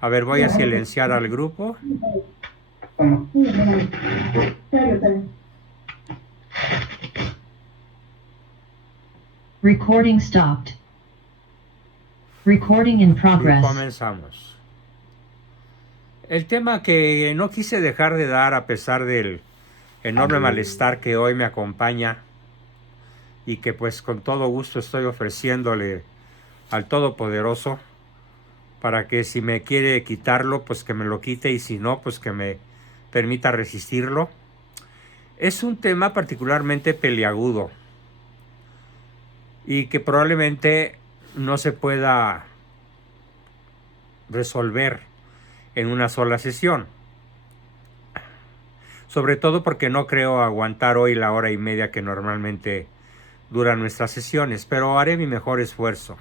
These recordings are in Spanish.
A ver, voy a silenciar al grupo. Recording stopped. Recording in Y progress. comenzamos. El tema que no quise dejar de dar a pesar del enorme malestar que hoy me acompaña y que pues con todo gusto estoy ofreciéndole al Todopoderoso para que si me quiere quitarlo, pues que me lo quite y si no, pues que me permita resistirlo. Es un tema particularmente peliagudo y que probablemente no se pueda resolver en una sola sesión. Sobre todo porque no creo aguantar hoy la hora y media que normalmente duran nuestras sesiones, pero haré mi mejor esfuerzo.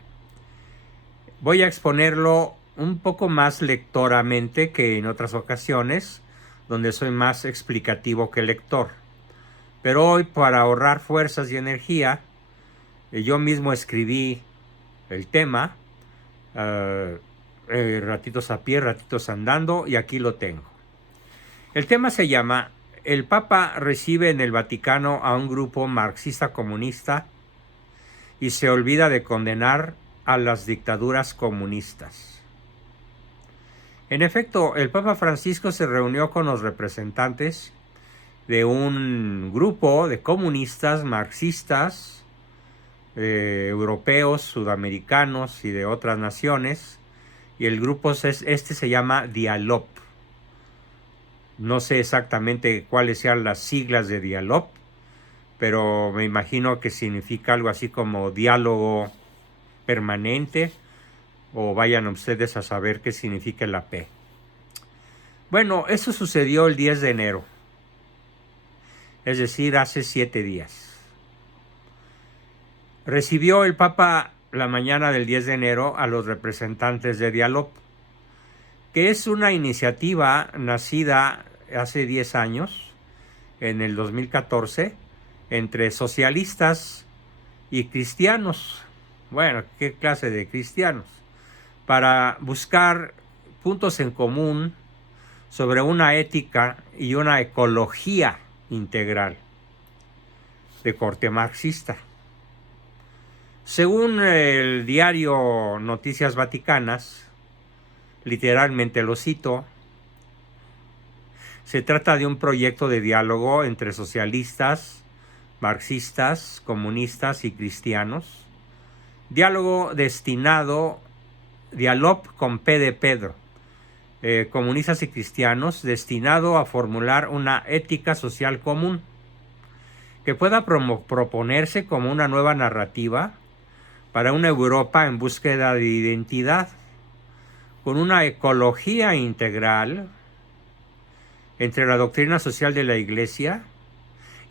Voy a exponerlo un poco más lectoramente que en otras ocasiones, donde soy más explicativo que lector. Pero hoy, para ahorrar fuerzas y energía, yo mismo escribí el tema, ratitos a pie, ratitos andando, y aquí lo tengo. El tema se llama El Papa recibe en el Vaticano a un grupo marxista-comunista y se olvida de condenar a las dictaduras comunistas. En efecto, el Papa Francisco se reunió con los representantes de un grupo de comunistas marxistas europeos, sudamericanos y de otras naciones, y el grupo se llama Dialog. No sé exactamente cuáles sean las siglas de Dialog, pero me imagino que significa algo así como diálogo permanente, o vayan ustedes a saber qué significa la P. Bueno, eso sucedió el 10 de enero, es decir, hace 7 días. Recibió el Papa la mañana del 10 de enero a los representantes de Dialog, que es una iniciativa nacida hace 10 años, en el 2014, entre socialistas y cristianos. Bueno, ¿qué clase de cristianos? Para buscar puntos en común sobre una ética y una ecología integral de corte marxista. Según el diario Noticias Vaticanas, literalmente lo cito, se trata de un proyecto de diálogo entre socialistas, marxistas, comunistas y cristianos. Diálogo destinado, dialog con P de Pedro, comunistas y cristianos, destinado a formular una ética social común que pueda proponerse como una nueva narrativa para una Europa en búsqueda de identidad, con una ecología integral entre la doctrina social de la Iglesia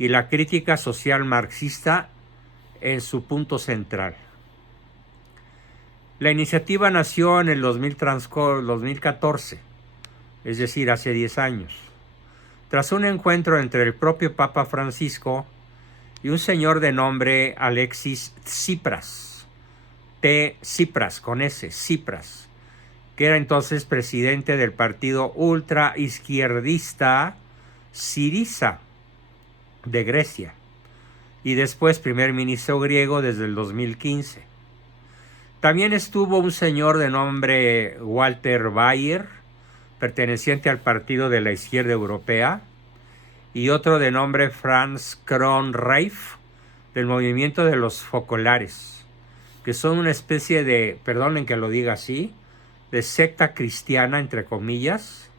y la crítica social marxista en su punto central. La iniciativa nació en el 2014, es decir, hace 10 años, tras un encuentro entre el propio Papa Francisco y un señor de nombre Alexis Tsipras, Tsipras con S, Tsipras, que era entonces presidente del partido ultraizquierdista Syriza de Grecia y después primer ministro griego desde el 2015. También estuvo un señor de nombre Walter Bayer, perteneciente al Partido de la Izquierda Europea, y otro de nombre Franz Kronreif, del movimiento de los focolares, que son una especie de, perdonen que lo diga así, de secta cristiana, entre comillas,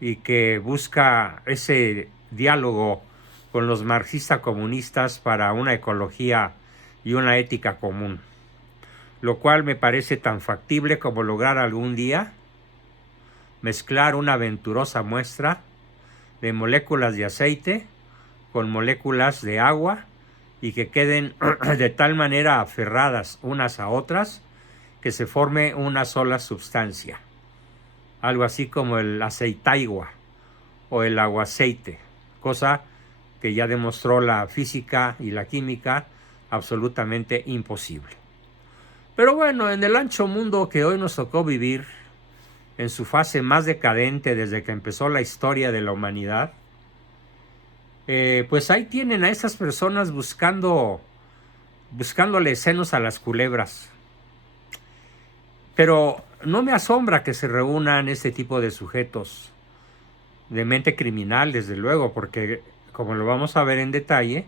y que busca ese diálogo con los marxistas comunistas para una ecología y una ética común, lo cual me parece tan factible como lograr algún día mezclar una venturosa muestra de moléculas de aceite con moléculas de agua y que queden de tal manera aferradas unas a otras que se forme una sola sustancia, algo así como el aceitaigua o el aguaceite, cosa que ya demostró la física y la química absolutamente imposible. Pero bueno, en el ancho mundo que hoy nos tocó vivir, en su fase más decadente desde que empezó la historia de la humanidad, pues ahí tienen a esas personas buscándole senos a las culebras. Pero no me asombra que se reúnan este tipo de sujetos de mente criminal, desde luego, porque como lo vamos a ver en detalle,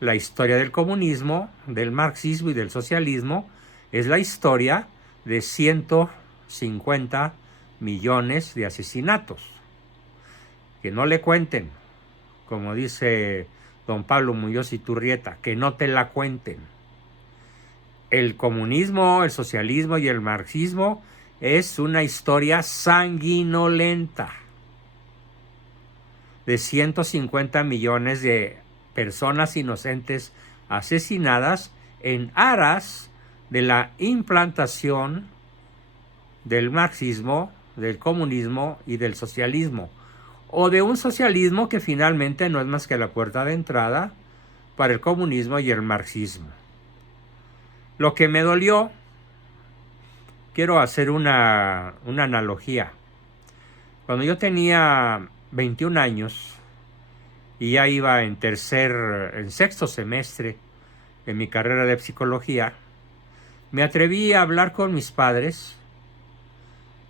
la historia del comunismo, del marxismo y del socialismo es la historia de 150 millones de asesinatos. Que no le cuenten, como dice don Pablo Muñoz Iturrieta, que no te la cuenten. El comunismo, el socialismo y el marxismo es una historia sanguinolenta de 150 millones de personas inocentes asesinadas en aras de la implantación del marxismo, del comunismo y del socialismo, o de un socialismo que finalmente no es más que la puerta de entrada para el comunismo y el marxismo. Lo que me dolió, quiero hacer una analogía. Cuando yo tenía 21 años y ya iba en sexto semestre en mi carrera de psicología, me atreví a hablar con mis padres,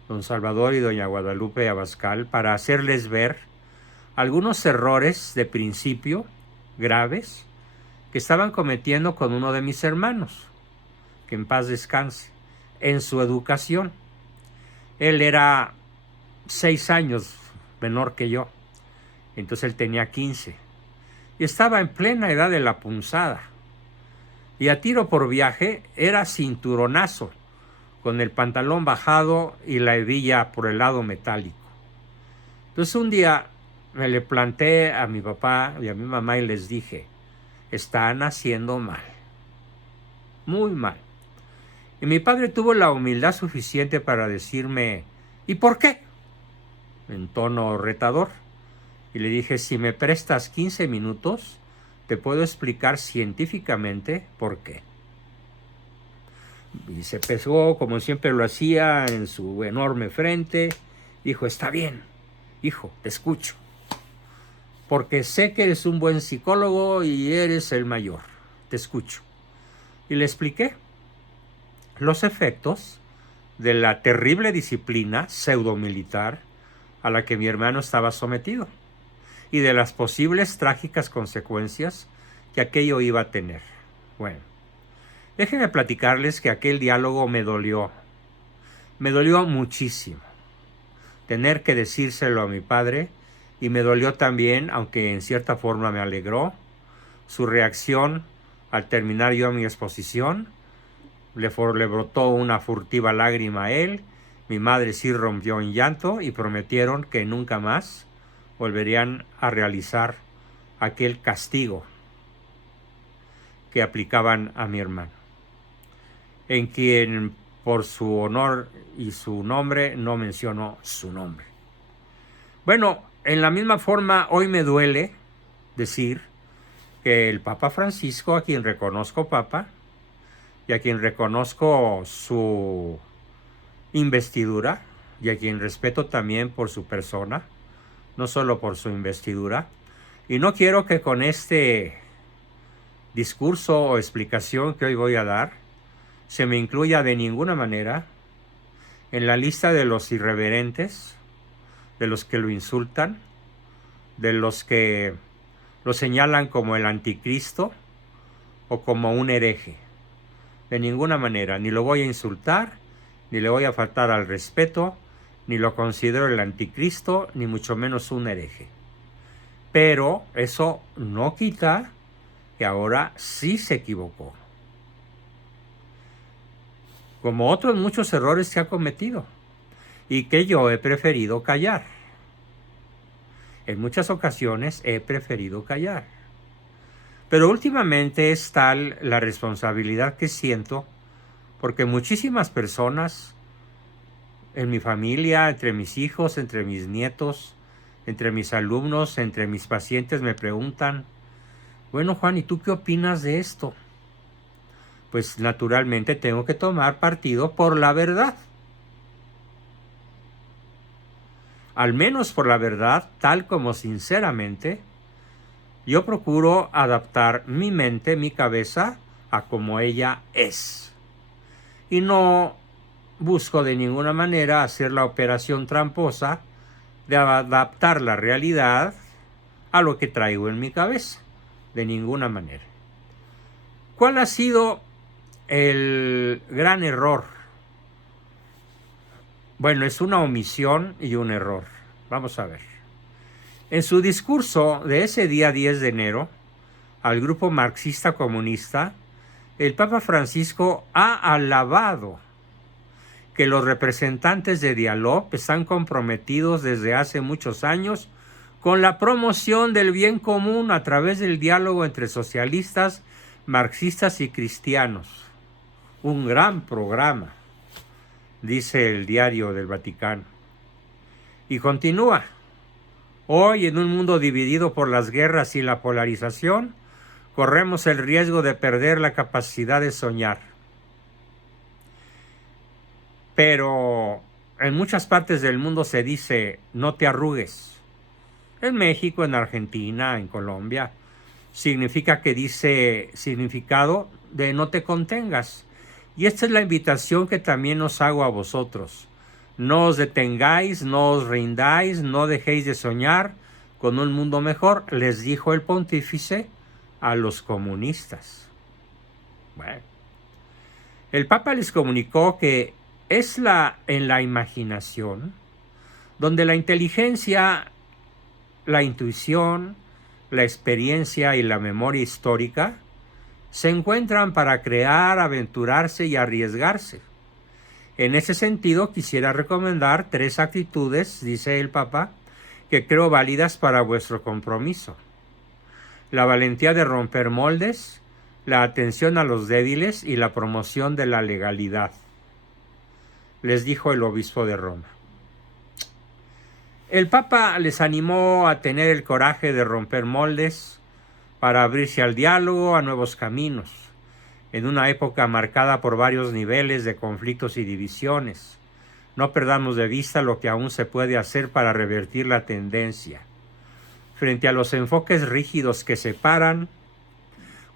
don Salvador y doña Guadalupe Abascal, para hacerles ver algunos errores de principio graves que estaban cometiendo con uno de mis hermanos, que en paz descanse, en su educación. Él era 6 años menor que yo, entonces él tenía 15 y estaba en plena edad de la punzada, y a tiro por viaje era cinturonazo, con el pantalón bajado y la hebilla por el lado metálico. Entonces un día me le planté a mi papá y a mi mamá y les dije: están haciendo mal, muy mal. Y mi padre tuvo la humildad suficiente para decirme: ¿y por qué?, en tono retador. Y le dije: si me prestas 15 minutos, te puedo explicar científicamente por qué. Y se pesó, como siempre lo hacía, en su enorme frente. Dijo: está bien, hijo, te escucho, porque sé que eres un buen psicólogo y eres el mayor. Te escucho. Y le expliqué los efectos de la terrible disciplina pseudomilitar a la que mi hermano estaba sometido y de las posibles trágicas consecuencias que aquello iba a tener. Bueno, déjenme platicarles que aquel diálogo me dolió muchísimo, tener que decírselo a mi padre, y me dolió también, aunque en cierta forma me alegró, su reacción al terminar yo mi exposición. Le brotó una furtiva lágrima a él, mi madre sí rompió en llanto y prometieron que nunca más volverían a realizar aquel castigo que aplicaban a mi hermano, en quien por su honor y su nombre no mencionó su nombre. Bueno, en la misma forma hoy me duele decir que el Papa Francisco, a quien reconozco Papa y a quien reconozco su investidura y a quien respeto también por su persona, no solo por su investidura, y no quiero que con este discurso o explicación que hoy voy a dar se me incluya de ninguna manera en la lista de los irreverentes, de los que lo insultan, de los que lo señalan como el anticristo o como un hereje. De ninguna manera, ni lo voy a insultar, ni le voy a faltar al respeto, ni lo considero el anticristo, ni mucho menos un hereje. Pero eso no quita que ahora sí se equivocó, como otros muchos errores que ha cometido y que yo he preferido callar. En muchas ocasiones he preferido callar. Pero últimamente es tal la responsabilidad que siento, porque muchísimas personas en mi familia, entre mis hijos, entre mis nietos, entre mis alumnos, entre mis pacientes me preguntan: bueno, Juan, ¿y tú qué opinas de esto? pues naturalmente tengo que tomar partido por la verdad. Al menos por la verdad, tal como sinceramente yo procuro adaptar mi mente, mi cabeza, a como ella es. Y no busco de ninguna manera hacer la operación tramposa de adaptar la realidad a lo que traigo en mi cabeza. De ninguna manera. ¿Cuál ha sido el gran error? Bueno, es una omisión y un error. Vamos a ver. En su discurso de ese día 10 de enero, al grupo marxista comunista, el Papa Francisco ha alabado que los representantes de Dialog están comprometidos desde hace muchos años con la promoción del bien común a través del diálogo entre socialistas, marxistas y cristianos. Un gran programa, dice el Diario del Vaticano. Y continúa. Hoy, en un mundo dividido por las guerras y la polarización, corremos el riesgo de perder la capacidad de soñar. Pero en muchas partes del mundo se dice, no te arrugues. En México, en Argentina, en Colombia, significado de no te contengas. Y esta es la invitación que también os hago a vosotros. No os detengáis, no os rindáis, no dejéis de soñar con un mundo mejor, les dijo el pontífice a los comunistas. Bueno, el Papa les comunicó que es en la imaginación donde la inteligencia, la intuición, la experiencia y la memoria histórica se encuentran para crear, aventurarse y arriesgarse. En ese sentido, quisiera recomendar 3 actitudes, dice el Papa, que creo válidas para vuestro compromiso. La valentía de romper moldes, la atención a los débiles y la promoción de la legalidad, les dijo el obispo de Roma. El Papa les animó a tener el coraje de romper moldes para abrirse al diálogo, a nuevos caminos, en una época marcada por varios niveles de conflictos y divisiones. No perdamos de vista lo que aún se puede hacer para revertir la tendencia. Frente a los enfoques rígidos que separan,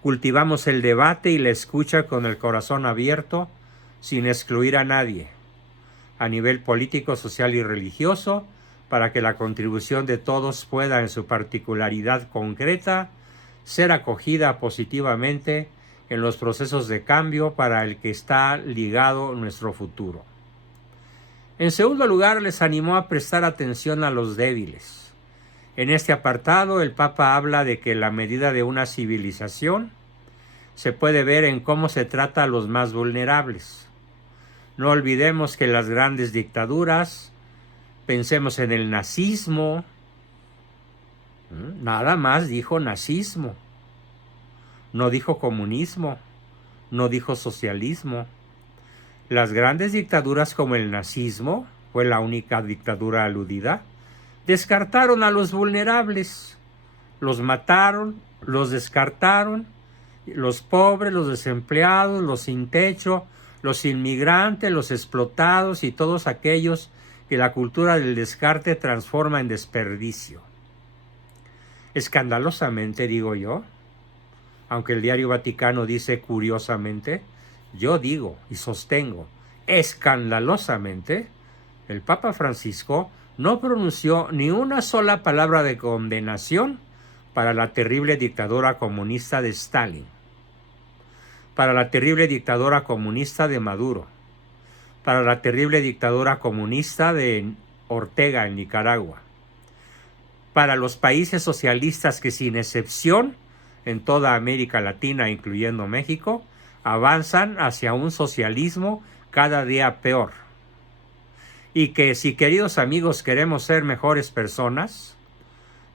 cultivamos el debate y la escucha con el corazón abierto, sin excluir a nadie, a nivel político, social y religioso, para que la contribución de todos pueda, en su particularidad concreta, ser acogida positivamente en los procesos de cambio para el que está ligado nuestro futuro. En segundo lugar, les animó a prestar atención a los débiles. En este apartado, el Papa habla de que la medida de una civilización se puede ver en cómo se trata a los más vulnerables. No olvidemos que las grandes dictaduras, pensemos en el nazismo, nada más dijo nazismo, no dijo comunismo, no dijo socialismo. Las grandes dictaduras como el nazismo, fue la única dictadura aludida, descartaron a los vulnerables, los mataron, los descartaron, los pobres, los desempleados, los sin techo, los inmigrantes, los explotados y todos aquellos que la cultura del descarte transforma en desperdicio. Escandalosamente, digo yo, aunque el Diario Vaticano dice curiosamente, yo digo y sostengo, escandalosamente, el Papa Francisco no pronunció ni una sola palabra de condenación para la terrible dictadura comunista de Stalin, para la terrible dictadura comunista de Maduro, para la terrible dictadura comunista de Ortega en Nicaragua, para los países socialistas que sin excepción en toda América Latina, incluyendo México, avanzan hacia un socialismo cada día peor. Y que si, queridos amigos, queremos ser mejores personas,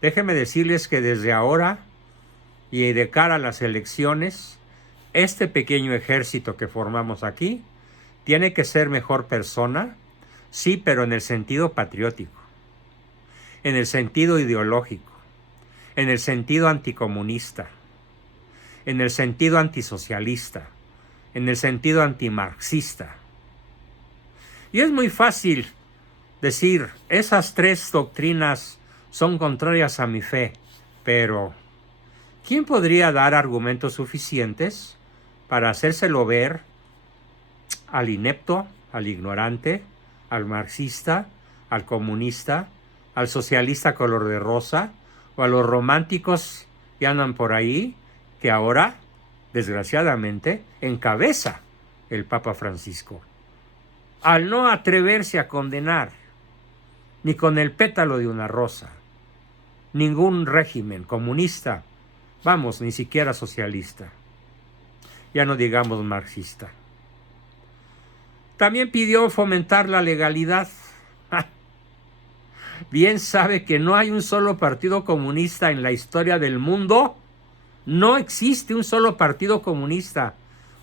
déjenme decirles que desde ahora y de cara a las elecciones, este pequeño ejército que formamos aquí tiene que ser mejor persona, sí, pero en el sentido patriótico, en el sentido ideológico, en el sentido anticomunista, en el sentido antisocialista, en el sentido antimarxista. Y es muy fácil decir, esas tres doctrinas son contrarias a mi fe, pero ¿quién podría dar argumentos suficientes para hacérselo ver al inepto, al ignorante, al marxista, al comunista, al socialista color de rosa o a los románticos que andan por ahí, que ahora, desgraciadamente, encabeza el Papa Francisco? Al no atreverse a condenar, ni con el pétalo de una rosa, ningún régimen comunista, vamos, ni siquiera socialista, ya no digamos marxista. También pidió fomentar la legalidad. Bien sabe que no hay un solo partido comunista en la historia del mundo. No existe un solo partido comunista,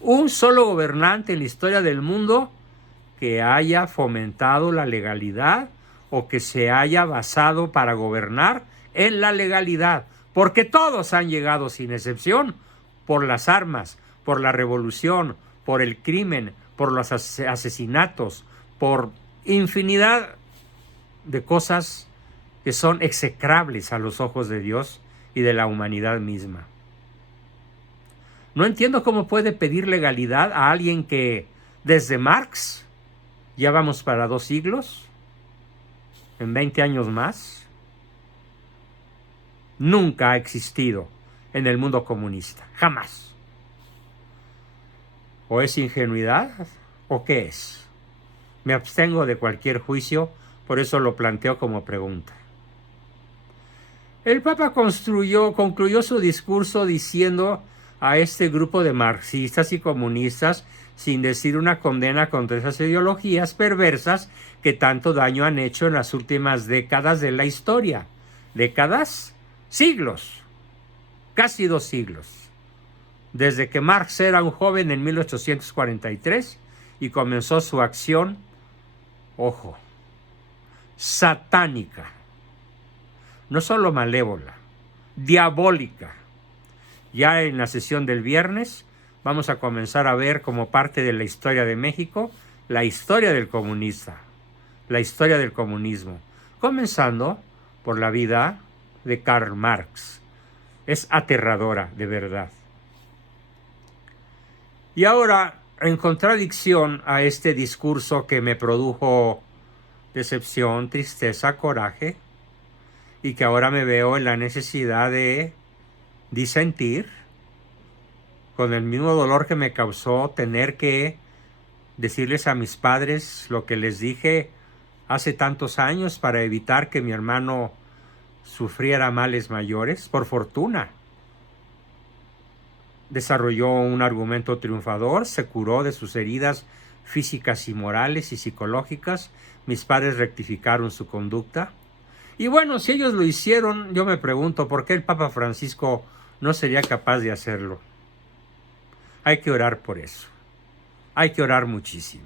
un solo gobernante en la historia del mundo que haya fomentado la legalidad o que se haya basado para gobernar en la legalidad, porque todos han llegado sin excepción por las armas, por la revolución, por el crimen, por los asesinatos, por infinidad de cosas que son execrables a los ojos de Dios y de la humanidad misma. No entiendo cómo puede pedir legalidad a alguien que desde Marx, ya vamos para 2 siglos, en 20 años más, nunca ha existido en el mundo comunista, jamás. ¿O es ingenuidad o qué es? Me abstengo de cualquier juicio, por eso lo planteo como pregunta. El Papa concluyó su discurso diciendo a este grupo de marxistas y comunistas, sin decir una condena contra esas ideologías perversas que tanto daño han hecho en las últimas décadas de la historia. Décadas, siglos, casi 2 siglos. Desde que Marx era un joven en 1843 y comenzó su acción, ojo, satánica, no solo malévola, diabólica. Ya en la sesión del viernes vamos a comenzar a ver como parte de la historia de México, la historia del comunista, la historia del comunismo, comenzando por la vida de Karl Marx. Es aterradora, de verdad. Y ahora, en contradicción a este discurso que me produjo decepción, tristeza, coraje, y que ahora me veo en la necesidad de disentir, con el mismo dolor que me causó tener que decirles a mis padres lo que les dije hace tantos años para evitar que mi hermano sufriera males mayores. Por fortuna, desarrolló un argumento triunfador, se curó de sus heridas físicas y morales y psicológicas. Mis padres rectificaron su conducta. Y bueno, si ellos lo hicieron, yo me pregunto, ¿por qué el Papa Francisco no sería capaz de hacerlo? Hay que orar por eso. Hay que orar muchísimo.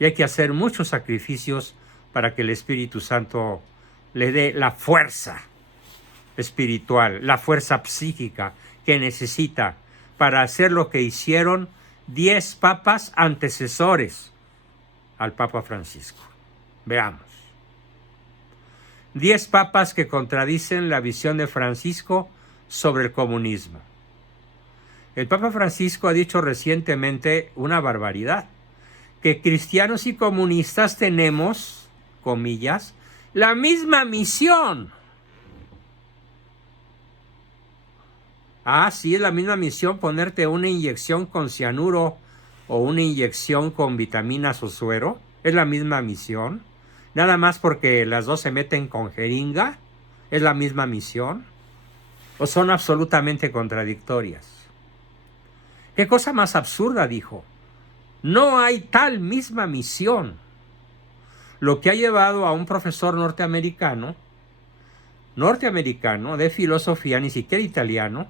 Y hay que hacer muchos sacrificios para que el Espíritu Santo le dé la fuerza espiritual, la fuerza psíquica que necesita para hacer lo que hicieron 10 papas antecesores al Papa Francisco. Veamos. 10 papas que contradicen la visión de Francisco sobre el comunismo. El Papa Francisco ha dicho recientemente una barbaridad, que cristianos y comunistas tenemos, comillas, la misma misión. Ah, sí, es la misma misión ponerte una inyección con cianuro o una inyección con vitaminas o suero. Es la misma misión. Nada más porque las dos se meten con jeringa, es la misma misión. ¿O son absolutamente contradictorias? ¿Qué cosa más absurda dijo? No hay tal misma misión. Lo que ha llevado a un profesor norteamericano de filosofía, ni siquiera italiano,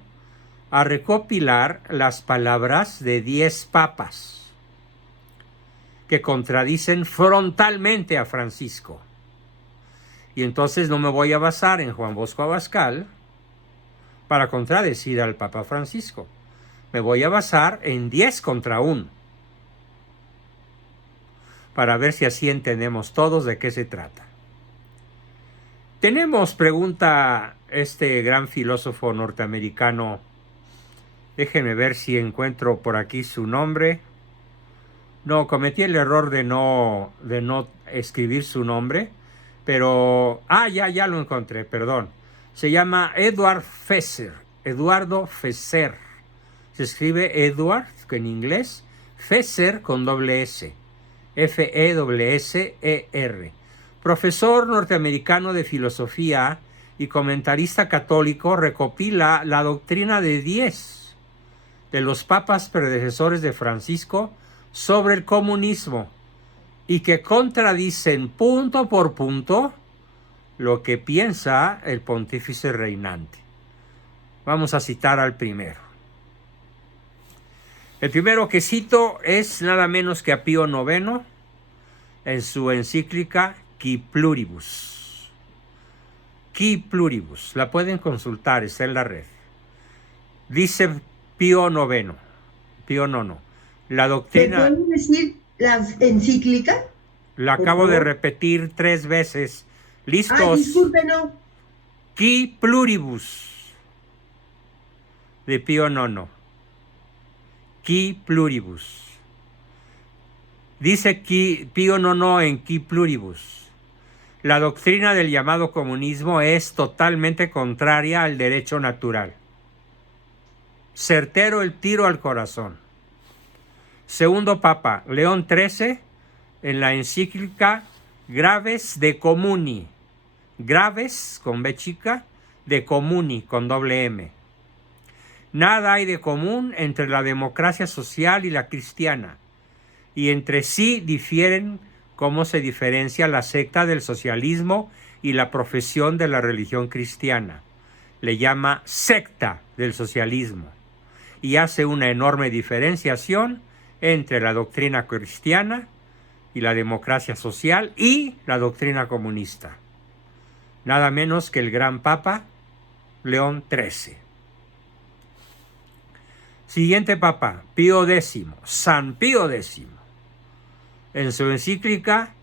a recopilar las palabras de 10 papas que contradicen frontalmente a Francisco. Y entonces no me voy a basar en Juan Bosco Abascal para contradecir al Papa Francisco. me voy a basar en 10 contra 1, para ver si así entendemos todos de qué se trata. Tenemos, pregunta este gran filósofo norteamericano, déjenme ver si encuentro por aquí su nombre. No, cometí el error de no escribir su nombre, pero... ya lo encontré, perdón. Se llama Edward Fesser, Eduardo Fesser. Se escribe Edward, en inglés, Fesser con doble S, Fesser. Profesor norteamericano de filosofía y comentarista católico, recopila la doctrina de 10 de los papas predecesores de Francisco sobre el comunismo y que contradicen punto por punto lo que piensa el pontífice reinante. Vamos a citar al primero. El primero que cito es nada menos que a Pío IX en su encíclica Qui Pluribus. Qui Pluribus, la pueden consultar, está en la red. Dice Pío IX, la doctrina... ¿Me pueden decir la encíclica? La acabo de repetir 3 veces. ¿Listos? Ay, disculpe, no. Qui Pluribus, de Pío IX. Qui Pluribus. Dice Pío IX en Qui Pluribus. La doctrina del llamado comunismo es totalmente contraria al derecho natural. Certero el tiro al corazón. Segundo Papa, León XIII, en la encíclica Graves de Comuni. Graves, con B chica, de Comuni, con doble M. Nada hay de común entre la democracia social y la cristiana, y entre sí difieren cómo se diferencia la secta del socialismo y la profesión de la religión cristiana. Le llama secta del socialismo y hace una enorme diferenciación entre la doctrina cristiana y la democracia social y la doctrina comunista. Nada menos que el gran Papa León XIII. Siguiente Papa, Pío X, San Pío X. En su encíclica,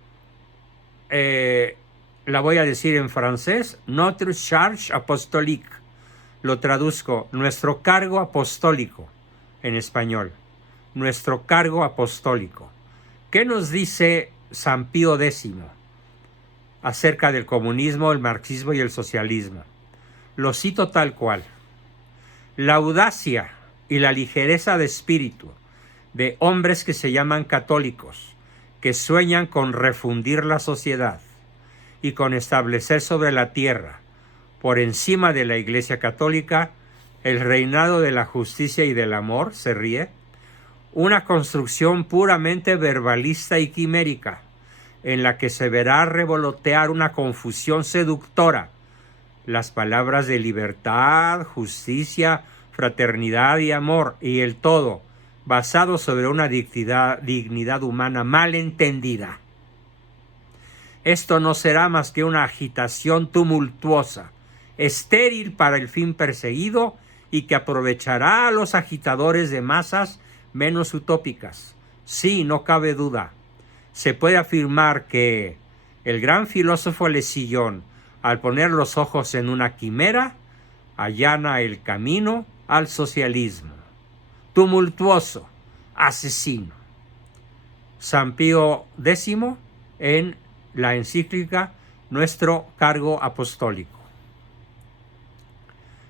la voy a decir en francés, Notre Charge Apostolique. Lo traduzco, nuestro cargo apostólico, en español. Nuestro cargo apostólico. ¿Qué nos dice San Pío X acerca del comunismo, el marxismo y el socialismo? Lo cito tal cual. La audacia y la ligereza de espíritu de hombres que se llaman católicos, que sueñan con refundir la sociedad y con establecer sobre la tierra, por encima de la Iglesia Católica, el reinado de la justicia y del amor, se ríe, una construcción puramente verbalista y quimérica, en la que se verá revolotear una confusión seductora, las palabras de libertad, justicia, fraternidad y amor, y el todo, basado sobre una dignidad humana mal entendida. Esto no será más que una agitación tumultuosa, estéril para el fin perseguido y que aprovechará a los agitadores de masas menos utópicas. Sí, no cabe duda. Se puede afirmar que el gran filósofo Le Sillon, al poner los ojos en una quimera, allana el camino al socialismo. Tumultuoso, asesino. San Pío X en la encíclica Nuestro cargo apostólico.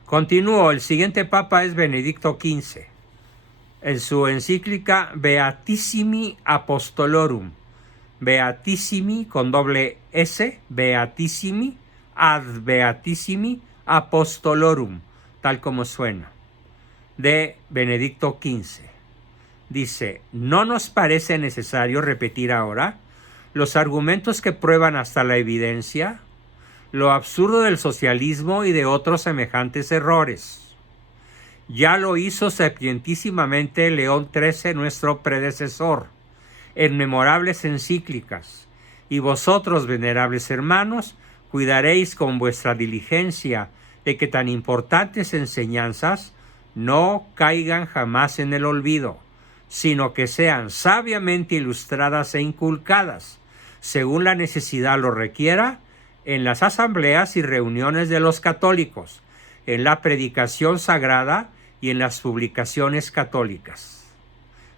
Continúo, el siguiente papa es Benedicto XV. En su encíclica Beatissimi Apostolorum, Beatissimi con doble S, Beatissimi, ad Beatissimi Apostolorum, tal como suena, de Benedicto XV. Dice, ¿no nos parece necesario repetir ahora los argumentos que prueban hasta la evidencia lo absurdo del socialismo y de otros semejantes errores? Ya lo hizo sapientísimamente León XIII, nuestro predecesor, en memorables encíclicas, y vosotros, venerables hermanos, cuidaréis con vuestra diligencia de que tan importantes enseñanzas no caigan jamás en el olvido, sino que sean sabiamente ilustradas e inculcadas, según la necesidad lo requiera, en las asambleas y reuniones de los católicos, en la predicación sagrada y en las publicaciones católicas.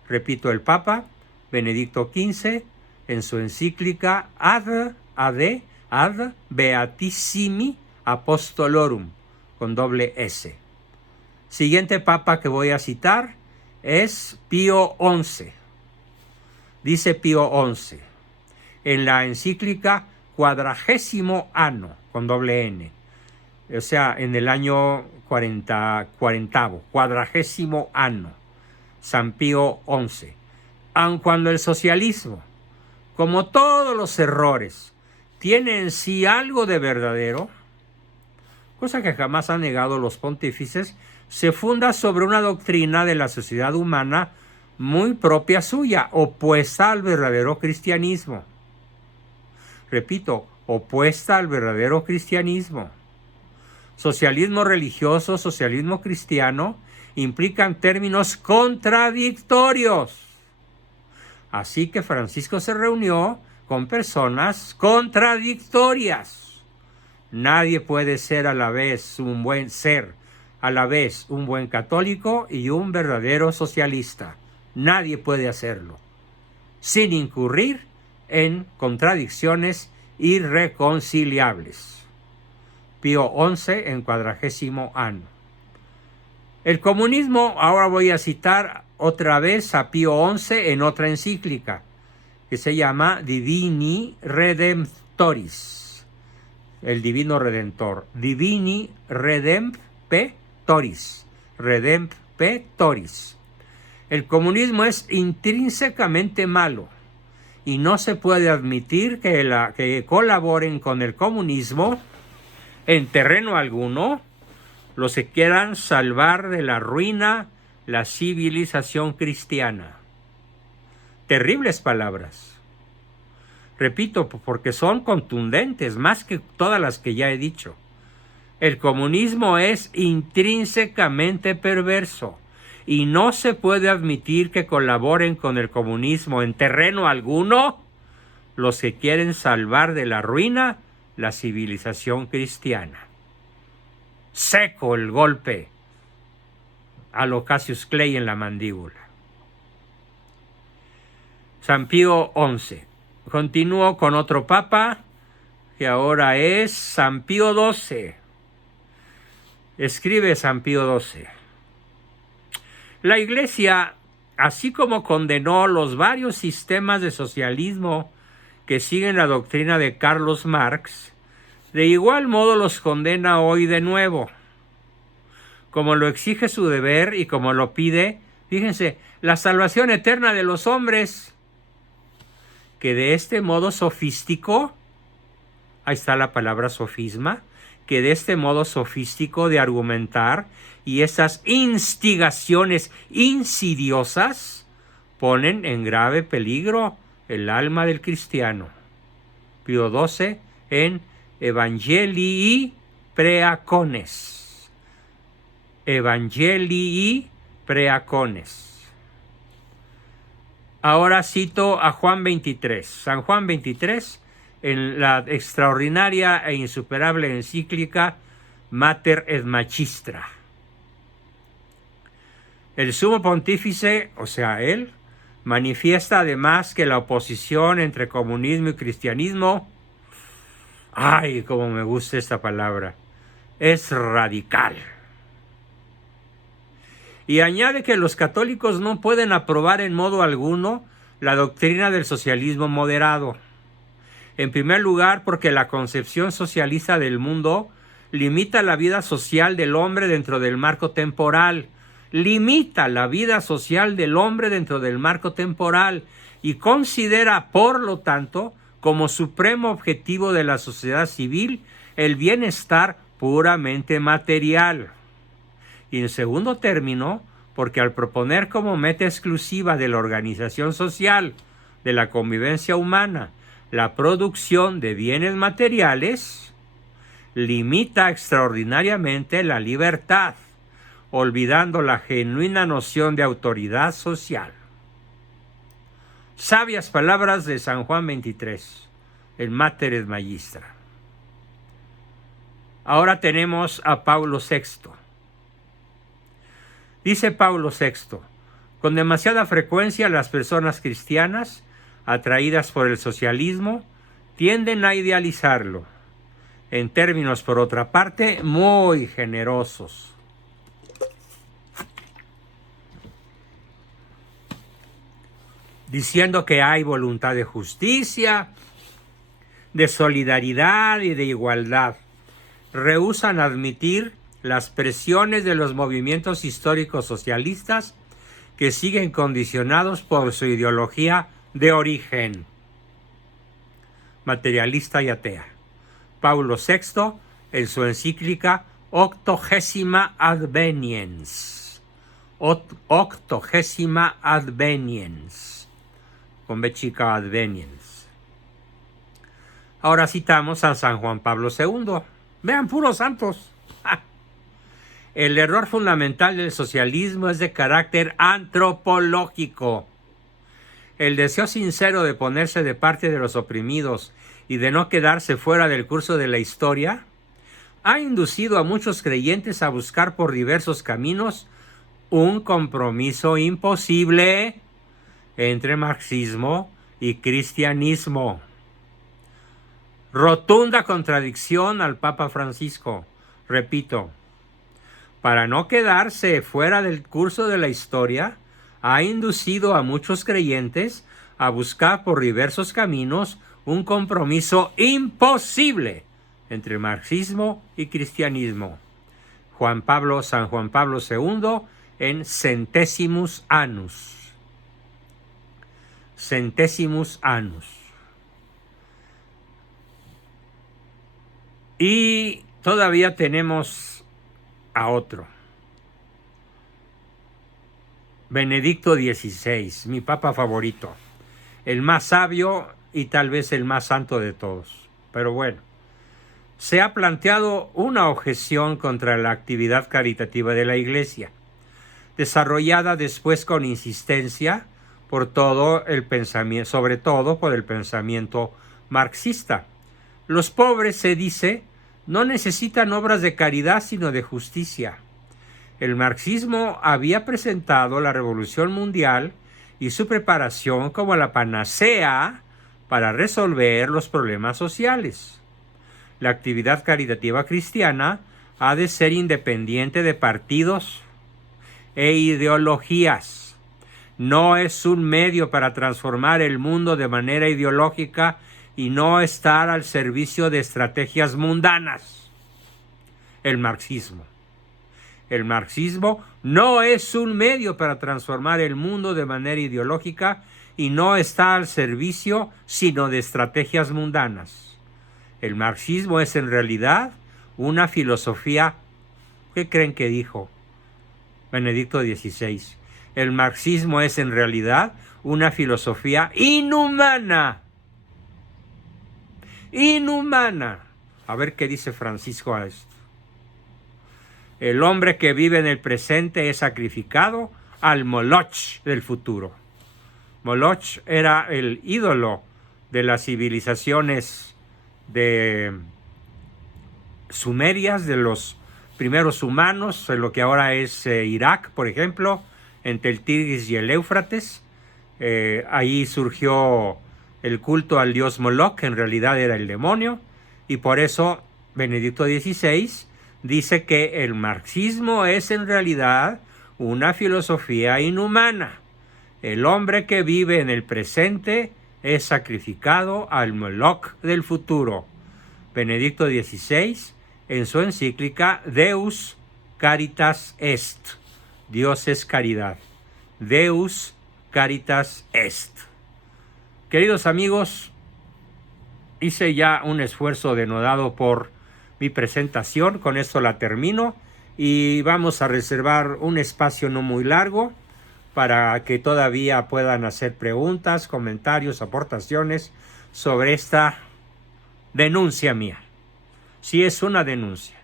Repito, el Papa Benedicto XV, en su encíclica Ad Beatissimi Apostolorum, con doble S. Siguiente Papa que voy a citar es Pío XI. Dice Pío XI, en la encíclica Quadragésimo Anno, con doble N, o sea, en el año 40º, Anno, San Pío XI. Aun cuando el socialismo, como todos los errores, tiene en sí algo de verdadero, cosa que jamás han negado los pontífices, se funda sobre una doctrina de la sociedad humana muy propia suya, opuesta al verdadero cristianismo. Repito, opuesta al verdadero cristianismo. Socialismo religioso, socialismo cristiano, implican términos contradictorios. Así que Francisco se reunió con personas contradictorias. Nadie puede ser a la vez un buen católico y un verdadero socialista. Nadie puede hacerlo sin incurrir en contradicciones irreconciliables. Pío XI en 40º Anno. El comunismo, ahora voy a citar otra vez a Pío XI en otra encíclica que se llama Divini Redemptoris, el Divino Redentor, Divini Redemptoris. El comunismo es intrínsecamente malo y no se puede admitir que colaboren con el comunismo en terreno alguno los que quieran salvar de la ruina la civilización cristiana. Terribles palabras. Repito, porque son contundentes, más que todas las que ya he dicho. El comunismo es intrínsecamente perverso y no se puede admitir que colaboren con el comunismo en terreno alguno los que quieren salvar de la ruina la civilización cristiana. Seco el golpe a lo Cassius Clay en la mandíbula. San Pío XI. Continúo con otro papa, que ahora es San Pío XII. Escribe San Pío XII. La Iglesia, así como condenó los varios sistemas de socialismo que siguen la doctrina de Carlos Marx, de igual modo los condena hoy de nuevo, como lo exige su deber y como lo pide, fíjense, la salvación eterna de los hombres, que de este modo sofístico, ahí está la palabra sofisma, que de este modo sofístico de argumentar y esas instigaciones insidiosas ponen en grave peligro el alma del cristiano. Pío XII en Evangelii Preacones. Evangelii Preacones. Ahora cito a Juan 23. San Juan 23 en la extraordinaria e insuperable encíclica Mater et Magistra. El sumo pontífice, o sea, él, manifiesta además que la oposición entre comunismo y cristianismo, ¡ay, cómo me gusta esta palabra!, es radical. Y añade que los católicos no pueden aprobar en modo alguno la doctrina del socialismo moderado. En primer lugar, porque la concepción socialista del mundo limita la vida social del hombre dentro del marco temporal. Limita la vida social del hombre dentro del marco temporal y considera, por lo tanto, como supremo objetivo de la sociedad civil el bienestar puramente material. Y en segundo término, porque al proponer como meta exclusiva de la organización social, de la convivencia humana, la producción de bienes materiales, limita extraordinariamente la libertad, olvidando la genuina noción de autoridad social. Sabias palabras de San Juan 23, el Mater et Magistra. Ahora tenemos a Paulo VI. Dice Paulo VI, con demasiada frecuencia las personas cristianas, atraídas por el socialismo, tienden a idealizarlo, en términos, por otra parte, muy generosos. Diciendo que hay voluntad de justicia, de solidaridad y de igualdad. Rehúsan admitir las presiones de los movimientos históricos socialistas que siguen condicionados por su ideología de origen materialista y atea. Paulo VI, en su encíclica Octogésima Adveniens. Octogésima Adveniens. Con B chica, Adveniens. Ahora citamos a San Juan Pablo II. Vean, puros santos. El error fundamental del socialismo es de carácter antropológico. El deseo sincero de ponerse de parte de los oprimidos y de no quedarse fuera del curso de la historia ha inducido a muchos creyentes a buscar por diversos caminos un compromiso imposible entre marxismo y cristianismo. Rotunda contradicción al Papa Francisco. Repito, para no quedarse fuera del curso de la historia, ha inducido a muchos creyentes a buscar por diversos caminos un compromiso imposible entre marxismo y cristianismo. San Juan Pablo II en Centesimus Annus. Centesimus Annus. Y todavía tenemos a otro. Benedicto XVI, mi papa favorito, el más sabio y tal vez el más santo de todos. Pero bueno, se ha planteado una objeción contra la actividad caritativa de la Iglesia, desarrollada después con insistencia por todo el pensamiento, sobre todo por el pensamiento marxista. Los pobres, se dice, no necesitan obras de caridad sino de justicia. El marxismo había presentado la Revolución Mundial y su preparación como la panacea para resolver los problemas sociales. La actividad caritativa cristiana ha de ser independiente de partidos e ideologías. No es un medio para transformar el mundo de manera ideológica y no estar al servicio de estrategias mundanas. El marxismo no es un medio para transformar el mundo de manera ideológica y no está al servicio sino de estrategias mundanas. El marxismo es en realidad una filosofía. ¿Qué creen que dijo Benedicto XVI? El marxismo es en realidad una filosofía inhumana. Inhumana. A ver qué dice Francisco a esto. El hombre que vive en el presente es sacrificado al Moloch del futuro. Moloch era el ídolo de las civilizaciones de sumerias, de los primeros humanos, en lo que ahora es Irak, por ejemplo, entre el Tigris y el Éufrates. Ahí surgió el culto al dios Moloch, que en realidad era el demonio, y por eso Benedicto XVI dice que el marxismo es en realidad una filosofía inhumana. El hombre que vive en el presente es sacrificado al Moloch del futuro. Benedicto XVI, en su encíclica Deus Caritas Est. Dios es caridad. Deus Caritas Est. Queridos amigos, hice ya un esfuerzo denodado por mi presentación, con esto la termino y vamos a reservar un espacio no muy largo para que todavía puedan hacer preguntas, comentarios, aportaciones sobre esta denuncia mía. Si es una denuncia,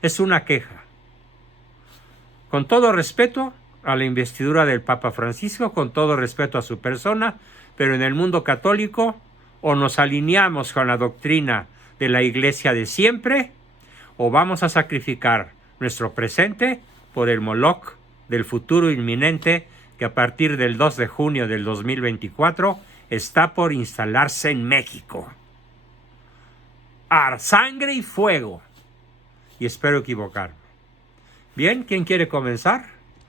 es una queja, Con todo respeto a la investidura del Papa Francisco, con todo respeto a su persona, pero en el mundo católico o nos alineamos con la doctrina de la Iglesia de siempre, o vamos a sacrificar nuestro presente por el Moloch del futuro inminente que a partir del 2 de junio del 2024 está por instalarse en México. ¡A sangre y fuego! Y espero equivocarme. Bien, ¿quién quiere comenzar?